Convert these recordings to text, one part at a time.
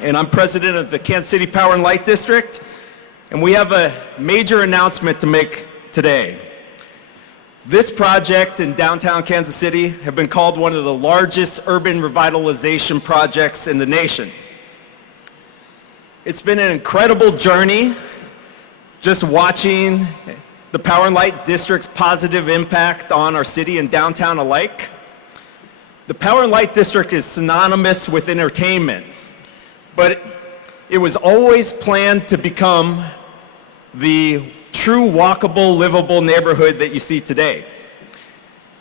and I'm president of the Kansas City Power and Light District, and we have a major announcement to make today. This project in downtown Kansas City has been called one of the largest urban revitalization projects in the nation. It's been an incredible journey just watching the Power and Light District's positive impact on our city and downtown alike. The Power and Light District is synonymous with entertainment, but it was always planned to become the true walkable, livable neighborhood that you see today.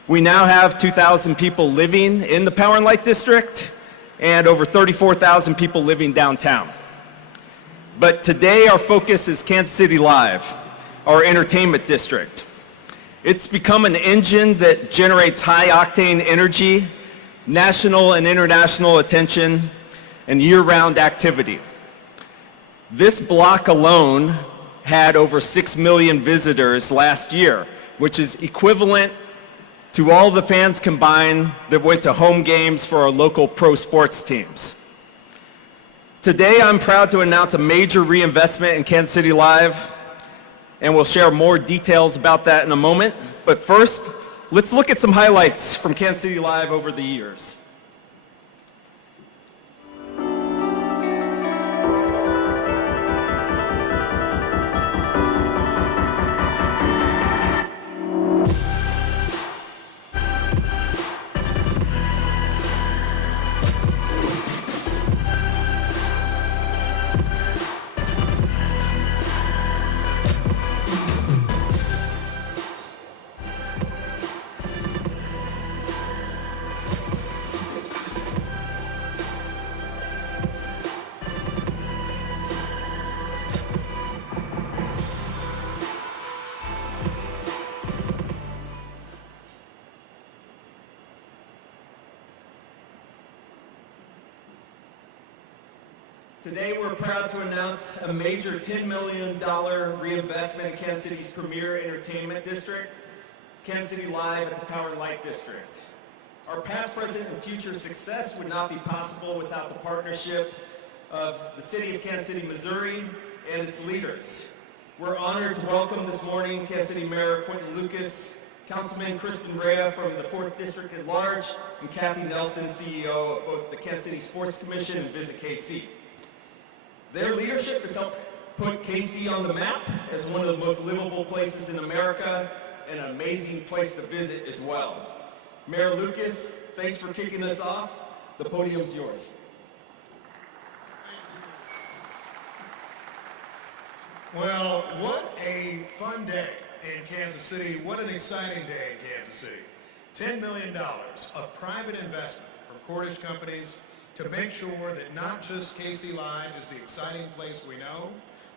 We now have 2,000 people living in the Power and Light District and over 34,000 people living downtown. But today our focus is Kansas City Live, our entertainment district. It's become an engine that generates high-octane energy, national and international attention, and year-round activity. This block alone had over 6 million visitors last year, which is equivalent to all the fans combined that went to home games for our local pro sports teams. Today, I'm proud to announce a major reinvestment in Kansas City Live, and we'll share more details about that in a moment. But first, let's look at some highlights from Kansas City Live over the years. Today, we're proud to announce a major $10 million reinvestment in Kansas City's premier entertainment district, Kansas City Live at the Power and Light District. Our past, present, and future success would not be possible without the partnership of the City of Kansas City, Missouri, and its leaders. We're honored to welcome this morning Kansas City Mayor Quentin Lucas, Councilman Crispin Rea from the 4th District at large, and Kathy Nelson, CEO of both the Kansas City Sports Commission and Visit KC. Their leadership has helped put KC on the map as one of the most livable places in America and an amazing place to visit as well. Mayor Lucas, thanks for kicking us off. The podium's yours. Well, what a fun day in Kansas City. What an exciting day in Kansas City. $10 million of private investment from Cordish companies to make sure that not just KC Live is the exciting place we know,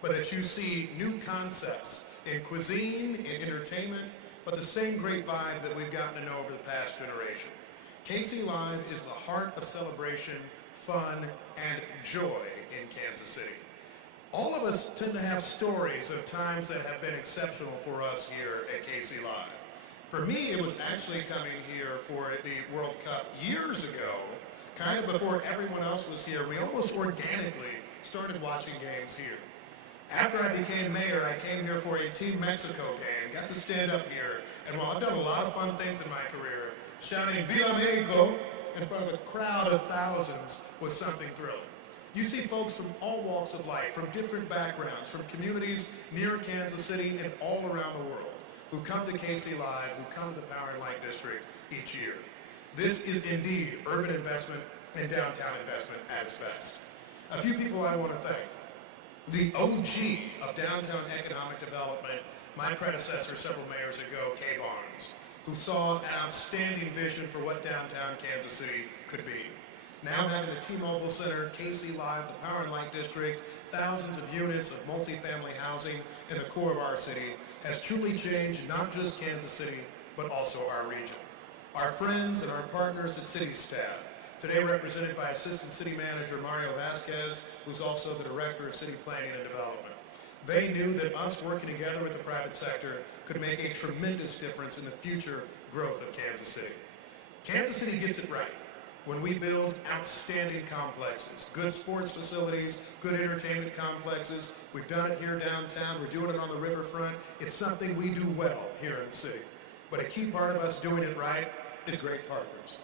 but that you see new concepts in cuisine, in entertainment, but the same great vibe that we've gotten to know over the past generation. KC Live is the heart of celebration, fun, and joy in Kansas City. All of us tend to have stories of times that have been exceptional for us here at KC Live. For me, it was actually coming here for the World Cup years ago, kind of before everyone else was here. We almost organically started watching games here. After I became mayor, I came here for a Team Mexico game, got to stand up here, and while I've done a lot of fun things in my career, shouting Viva Mexico in front of a crowd of thousands was something thrilling. You see folks from all walks of life, from different backgrounds, from communities near Kansas City and all around the world, who come to KC Live, who come to the Power and Light District each year. This is indeed urban investment and downtown investment at its best. A few people I want to thank. The OG of downtown economic development, my predecessor several mayors ago, Kay Barnes, who saw an outstanding vision for what downtown Kansas City could be. Now having the T-Mobile Center, KC Live, the Power and Light District, thousands of units of multifamily housing in the core of our city has truly changed not just Kansas City, but also our region. Our friends and our partners at city staff, today represented by Assistant City Manager Mario Vasquez, who's also the Director of City Planning and Development. They knew that us working together with the private sector could make a tremendous difference in the future growth of Kansas City. Kansas City gets it right when we build outstanding complexes, good sports facilities, good entertainment complexes. We've done it here downtown. We're doing it on the riverfront. It's something we do well here in the city. But a key part of us doing it right is great partners.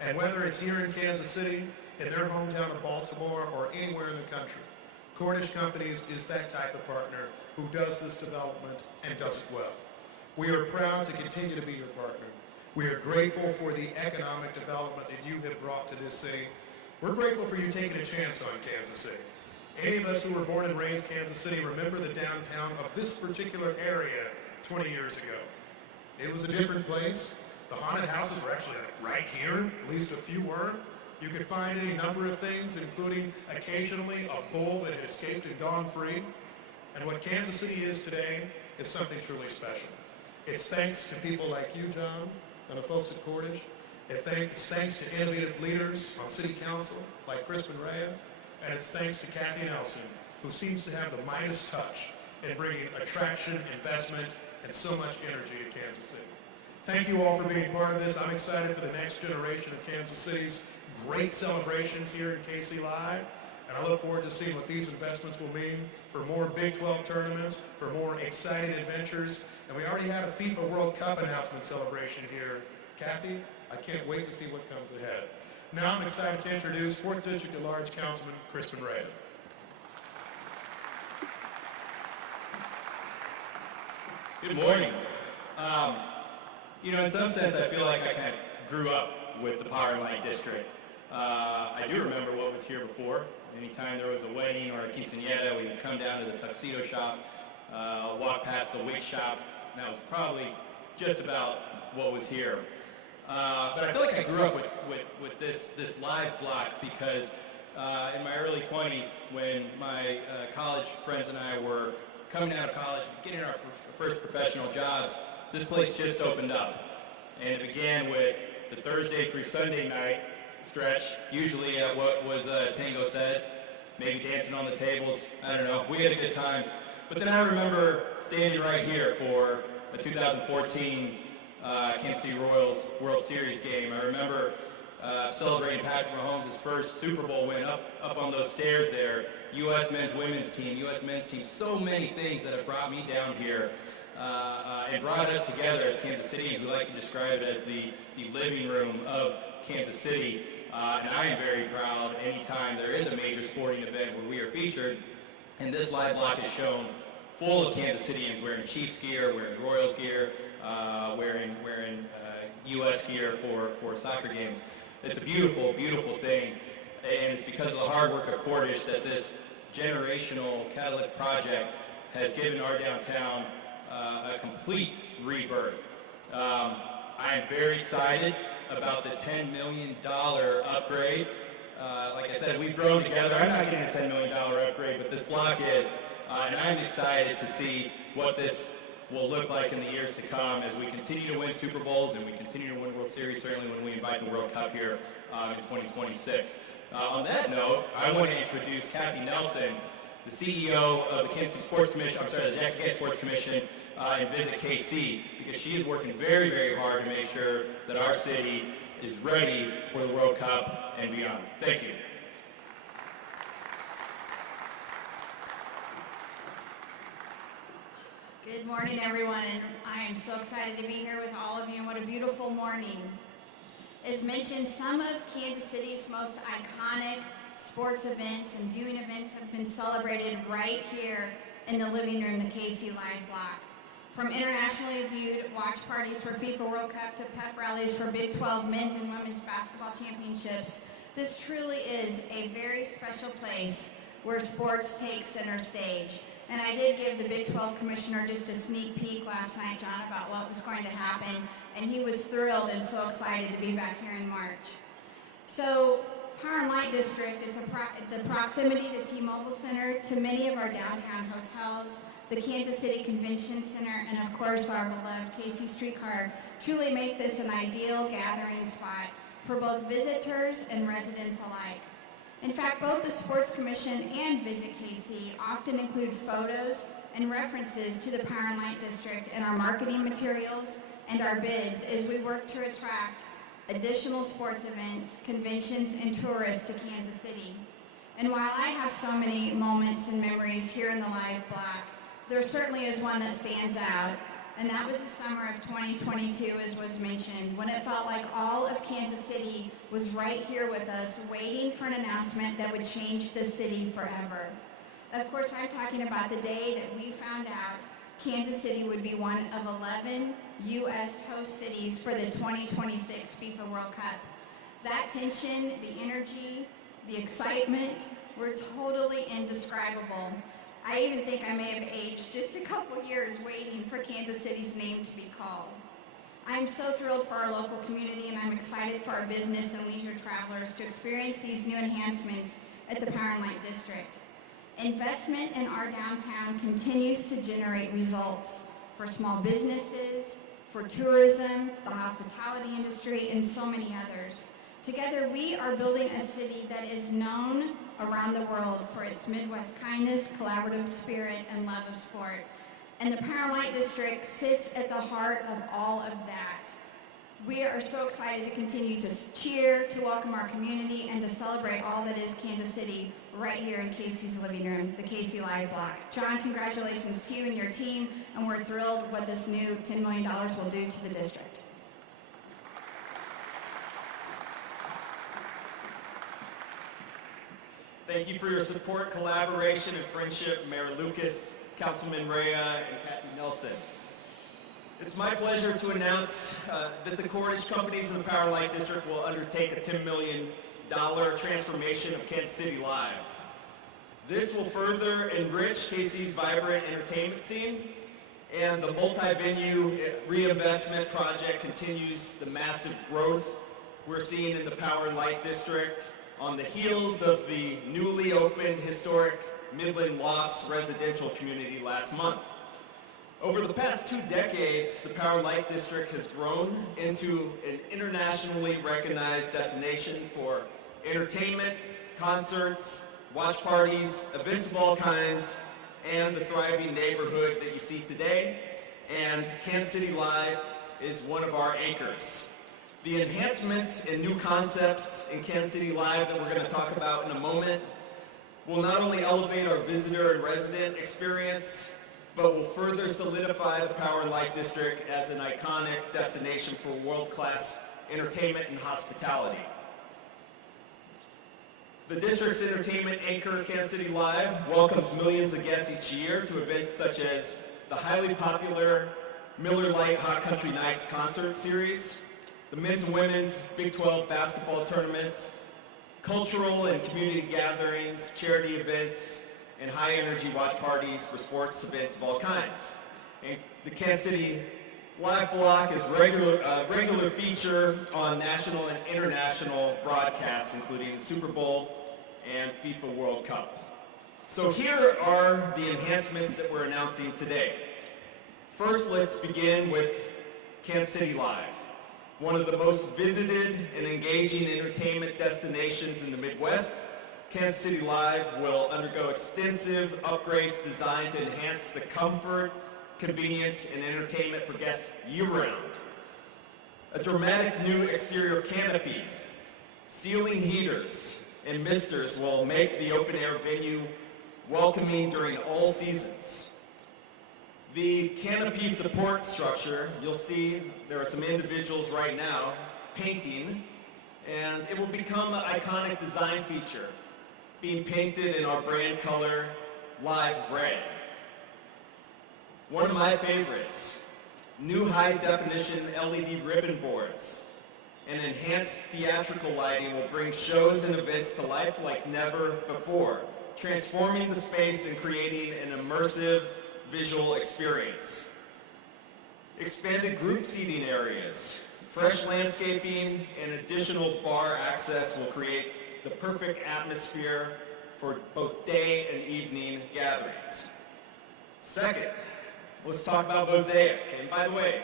And whether it's here in Kansas City, in their hometown of Baltimore, or anywhere in the country, Cordish Companies is that type of partner who does this development and does it well. We are proud to continue to be your partner. We are grateful for the economic development that you have brought to this city. We're grateful for you taking a chance on Kansas City. Any of us who were born and raised Kansas City remember the downtown of this particular area 20 years ago. It was a different place. The haunted houses were actually right here, at least a few were. You could find any number of things, including occasionally a bull that had escaped and gone free. And what Kansas City is today is something truly special. It's thanks to people like you, John, and the folks at Cordish. It's thanks to innovative leaders on City Council like Crispin Rea, and it's thanks to Kathy Nelson, who seems to have the Midas touch in bringing attraction, investment, and so much energy to Kansas City. Thank you all for being part of this. I'm excited for the next generation of Kansas City's great celebrations here in KC Live, and I look forward to seeing what these investments will mean for more Big 12 tournaments, for more exciting adventures, and we already have a FIFA World Cup announcement celebration here. Kathy, I can't wait to see what comes ahead. Now I'm excited to introduce 4th District at-large Councilman Crispin Rea. Good morning. In some sense, I feel like I kind of grew up with the Power and Light District. I do remember what was here before. Anytime there was a wedding or a quinceañera, we would come down to the tuxedo shop, walk past the wig shop, and that was probably just about what was here. But I feel like I grew up with this live block because in my early 20s, when my college friends and I were coming out of college, getting our first professional jobs, this place just opened up. And it began with the Thursday through Sunday night stretch, usually at what was Tango said, maybe dancing on the tables, I don't know. We had a good time. But then I remember standing right here for a 2014 Kansas City Royals World Series game. I remember celebrating Patrick Mahomes' first Super Bowl win up on those stairs there. U.S. men's women's team, U.S. men's team, so many things that have brought me down here and brought us together as Kansas Cityans. We like to describe it as the living room of Kansas City. And I am very proud anytime there is a major sporting event where we are featured. And this live block is shown full of Kansas Cityans wearing Chiefs gear, wearing Royals gear, wearing U.S. gear for soccer games. It's a beautiful, beautiful thing. And it's because of the hard work of Cordish that this generational catalytic project has given our downtown a complete rebirth. I am very excited about the $10 million upgrade. Like I said, we've grown together. I'm not getting a $10 million upgrade, but this block is. And I'm excited to see what this will look like in the years to come as we continue to win Super Bowls and we continue to win World Series, certainly when we invite the World Cup here in 2026. On that note, I want to introduce Kathy Nelson, the CEO of the Kansas City Sports Commission, the Jackson County Sports Commission, and Visit KC, because she is working very, very hard to make sure that our city is ready for the World Cup and beyond. Thank you. Good morning, everyone, and I am so excited to be here with all of you, and what a beautiful morning. As mentioned, some of Kansas City's most iconic sports events and viewing events have been celebrated right here in the living room, the KC Live Block. From internationally viewed watch parties for FIFA World Cup to pep rallies for Big 12 men's and women's basketball championships, this truly is a very special place where sports take center stage. And I did give the Big 12 commissioner just a sneak peek last night, John, about what was going to happen, and he was thrilled and so excited to be back here in March. So, Power and Light District, it's the proximity to T-Mobile Center, to many of our downtown hotels, the Kansas City Convention Center, and of course our beloved KC Streetcar truly make this an ideal gathering spot for both visitors and residents alike. In fact, both the Sports Commission and Visit KC often include photos and references to the Power and Light District in our marketing materials and our bids as we work to attract additional sports events, conventions, and tourists to Kansas City. And while I have so many moments and memories here in the Live Block, there certainly is one that stands out, and that was the summer of 2022, as was mentioned, when it felt like all of Kansas City was right here with us, waiting for an announcement that would change the city forever. Of course, I'm talking about the day that we found out Kansas City would be one of 11 U.S. host cities for the 2026 FIFA World Cup. That tension, the energy, the excitement were totally indescribable. I even think I may have aged just a couple years waiting for Kansas City's name to be called. I'm so thrilled for our local community, and I'm excited for our business and leisure travelers to experience these new enhancements at the Power and Light District. Investment in our downtown continues to generate results for small businesses, for tourism, the hospitality industry, and so many others. Together, we are building a city that is known around the world for its Midwest kindness, collaborative spirit, and love of sport. And the Power and Light District sits at the heart of all of that. We are so excited to continue to cheer, to welcome our community, and to celebrate all that is Kansas City right here in Casey's living room, the Casey Live Block. John, congratulations to you and your team, and we're thrilled what this new $10 million will do to the district. Thank you for your support, collaboration, and friendship, Mayor Lucas, Councilman Rea, and Kathy Nelson. It's my pleasure to announce that the Cordish companies in the Power and Light District will undertake a $10 million transformation of Kansas City Live. This will further enrich KC's vibrant entertainment scene, and the multi-venue reinvestment project continues the massive growth we're seeing in the Power and Light District on the heels of the newly opened historic Midland Lofts residential community last month. Over the past 2 decades, the Power and Light District has grown into an internationally recognized destination for entertainment, concerts, watch parties, events of all kinds, and the thriving neighborhood that you see today. And Kansas City Live is one of our anchors. The enhancements and new concepts in Kansas City Live that we're going to talk about in a moment will not only elevate our visitor and resident experience, but will further solidify the Power and Light District as an iconic destination for world-class entertainment and hospitality. The district's entertainment anchor, Kansas City Live, welcomes millions of guests each year to events such as the highly popular Miller Lite Hot Country Nights concert series, the men's and women's Big 12 basketball tournaments, cultural and community gatherings, charity events, and high-energy watch parties for sports events of all kinds. And the Kansas City Live Block is regular feature on national and international broadcasts, including the Super Bowl and FIFA World Cup. So here are the enhancements that we're announcing today. First, let's begin with Kansas City Live, one of the most visited and engaging entertainment destinations in the Midwest. Kansas City Live will undergo extensive upgrades designed to enhance the comfort, convenience, and entertainment for guests year-round. A dramatic new exterior canopy, ceiling heaters, and misters will make the open-air venue welcoming during all seasons. The canopy support structure, you'll see there are some individuals right now painting, and it will become an iconic design feature, being painted in our brand color, Live Red. One of my favorites, new high-definition LED ribbon boards and enhanced theatrical lighting will bring shows and events to life like never before, transforming the space and creating an immersive visual experience. Expanded group seating areas, fresh landscaping, and additional bar access will create the perfect atmosphere for both day and evening gatherings. Second, let's talk about Mosaic. And by the way,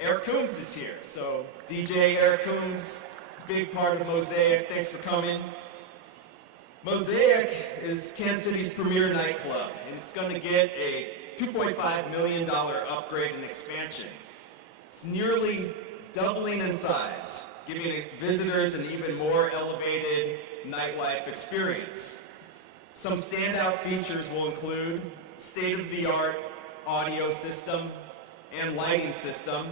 Eric Coombs is here. So DJ Eric Coombs, big part of Mosaic. Thanks for coming. Mosaic is Kansas City's premier nightclub, and it's going to get a $2.5 million upgrade and expansion. It's nearly doubling in size, giving visitors an even more elevated nightlife experience. Some standout features will include state-of-the-art audio system and lighting system,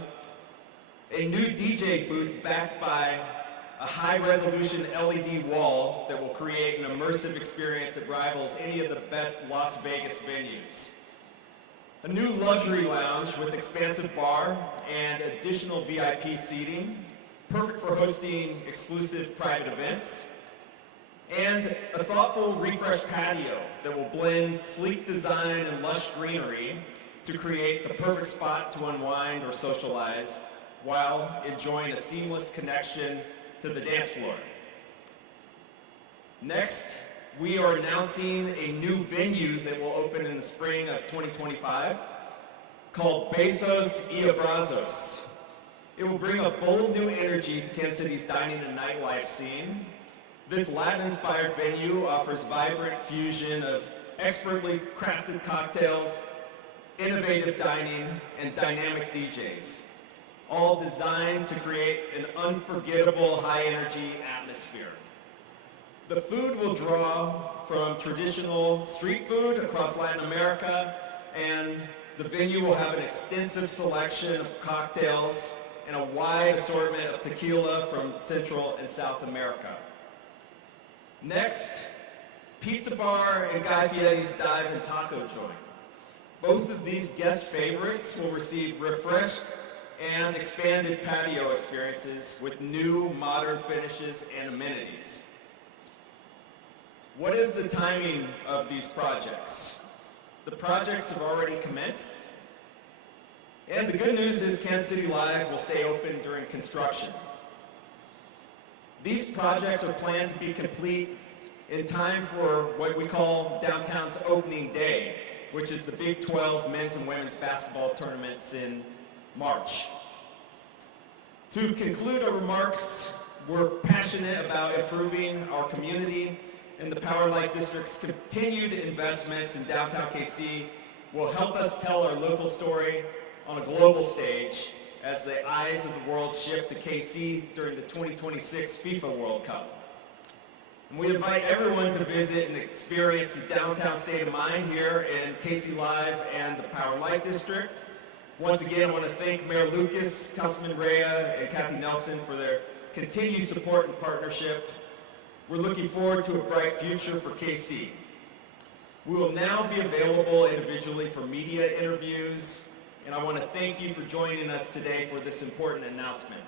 a new DJ booth backed by a high-resolution LED wall that will create an immersive experience that rivals any of the best Las Vegas venues, a new luxury lounge with expansive bar and additional VIP seating, perfect for hosting exclusive private events, and a thoughtful refresh patio that will blend sleek design and lush greenery to create the perfect spot to unwind or socialize while enjoying a seamless connection to the dance floor. Next, we are announcing a new venue that will open in the spring of 2025 called Besos y Abrazos. It will bring a bold new energy to Kansas City's dining and nightlife scene. This Latin-inspired venue offers vibrant fusion of expertly crafted cocktails, innovative dining, and dynamic DJs, all designed to create an unforgettable high-energy atmosphere. The food will draw from traditional street food across Latin America, and the venue will have an extensive selection of cocktails and a wide assortment of tequila from Central and South America. Next, Pizza Bar and Guy Fieri's Dive and Taco Joint. Both of these guest favorites will receive refreshed and expanded patio experiences with new modern finishes and amenities. What is the timing of these projects? The projects have already commenced, and the good news is Kansas City Live will stay open during construction. These projects are planned to be complete in time for what we call downtown's opening day, which is the Big 12 men's and women's basketball tournaments in March. To conclude our remarks, we're passionate about improving our community, and the Power Light District's continued investments in downtown KC will help us tell our local story on a global stage as the eyes of the world shift to KC during the 2026 FIFA World Cup. And we invite everyone to visit and experience the downtown state of mind here in KC Live and the Power Light District. Once again, I want to thank Mayor Lucas, Councilman Rea, and Kathy Nelson for their continued support and partnership. We're looking forward to a bright future for KC. We will now be available individually for media interviews, and I want to thank you for joining us today for this important announcement.